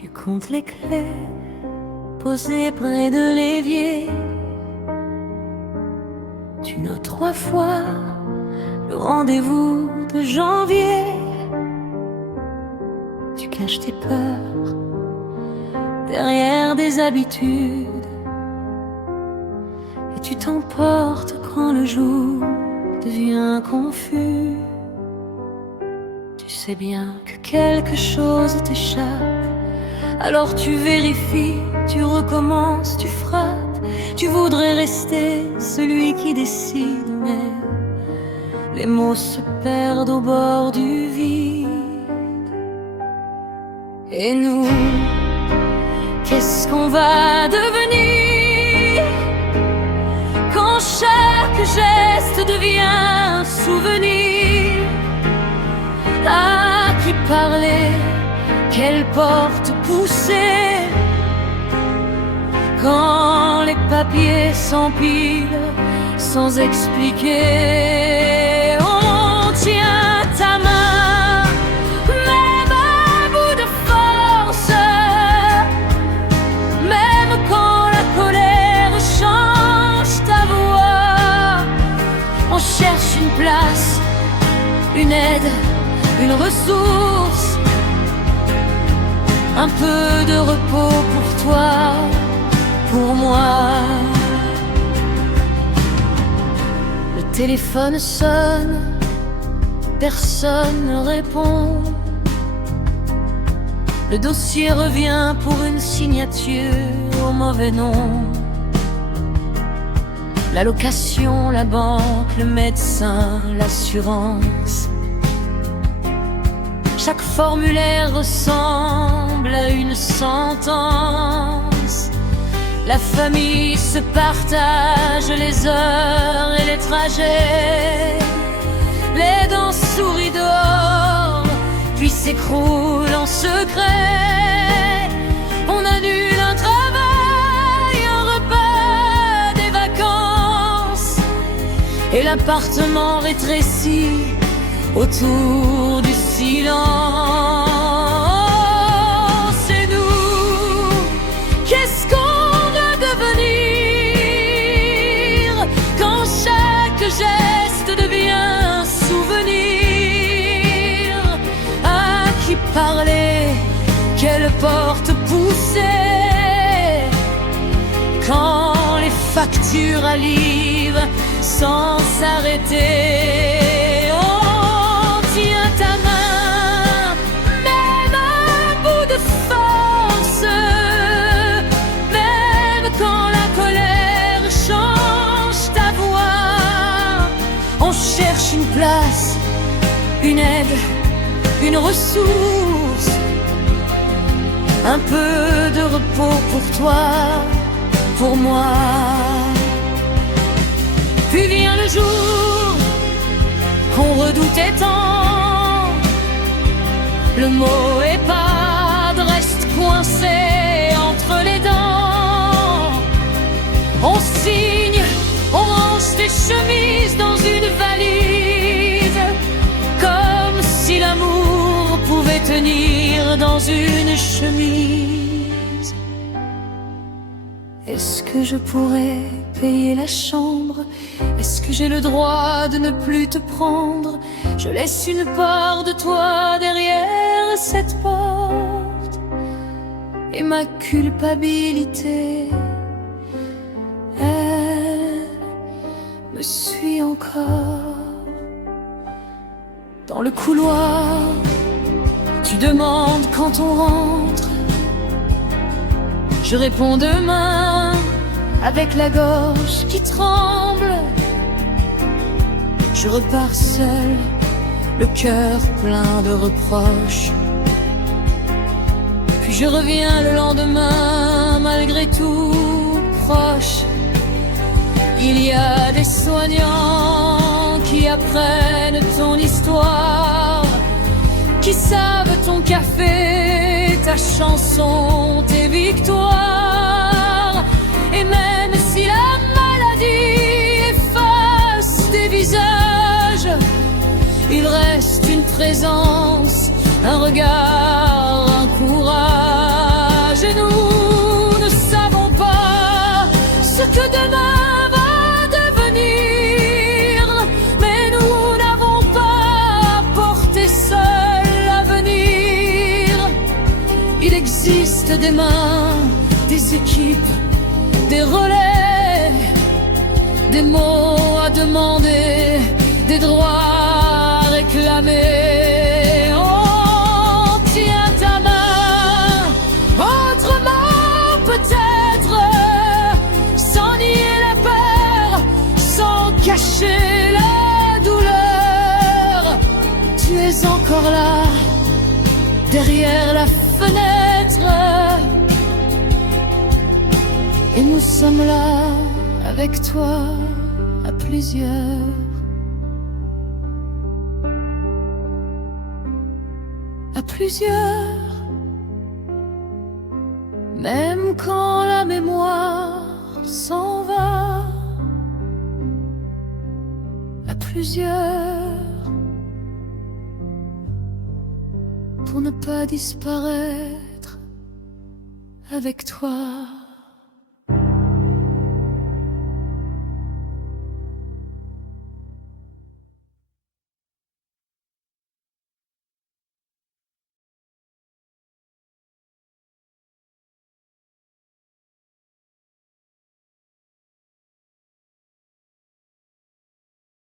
Tu comptes les clés posées près de l'évier. Tu notes 3 fois le rendez-vous de janvier. Tu caches tes peurs derrière des habitudes. Et tu t'emportes quand le jour devient confus. Tu sais bien que quelque chose t'échappe. Alors tu vérifies, tu recommences, tu frappes. Tu voudrais rester celui qui décide, mais les mots se perdent au bord du vide. Et nous, qu'est-ce qu'on va devenir quand chaque geste devient un souvenir? À qui parler? Quelle porte pousser quand les papiers s'empilent sans expliquer? On tient ta main, même à bout de force, même quand la colère change ta voix. On cherche une place, une aide, une ressource, un peu de repos pour toi, pour moi. Le téléphone sonne, personne ne répond. Le dossier revient pour une signature au mauvais nom. La location, la banque, le médecin, l'assurance. Chaque formulaire ressemble à une sentence. La famille se partage les heures et les trajets. Les dents souris dehors, puis s'écroulent en secret. On annule un travail, un repas, des vacances. Et l'appartement rétrécit autour du silence. Et nous, qu'est-ce qu'on va devenir quand chaque geste devient un souvenir? À qui parler? Quelle porte pousser quand les factures arrivent sans s'arrêter? Une place, une aide, une ressource, un peu de repos pour toi, pour moi. Puis vient le jour qu'on redoutait tant. Le mot EHPAD reste coincé entre les dents. On signe, on range tes chemises dans une valise, comme si l'amour pouvait tenir dans une chemise. Est-ce que je pourrais payer la chambre? Est-ce que j'ai le droit de ne plus te prendre? Je laisse une part de toi derrière cette porte. Et ma culpabilité, me suit encore. Dans le couloir, tu demandes quand on rentre. Je réponds demain, avec la gorge qui tremble. Je repars seul, le cœur plein de reproches. Puis je reviens le lendemain, malgré tout proche. Il y a des soignants qui apprennent ton histoire, qui savent ton café, ta chanson, tes victoires. Et même si la maladie efface des visages, il reste une présence, un regard, un courage. gestes, des mains, des équipes, des relais, des mots à demander, des droits à réclamer. Oh, tiens ta main, autrement peut-être, sans nier la peur, sans cacher la douleur. Tu es encore là, derrière la fenêtre, et nous sommes là avec toi à plusieurs. À plusieurs, même quand la mémoire s'en va. À plusieurs, pour ne pas disparaître avec toi.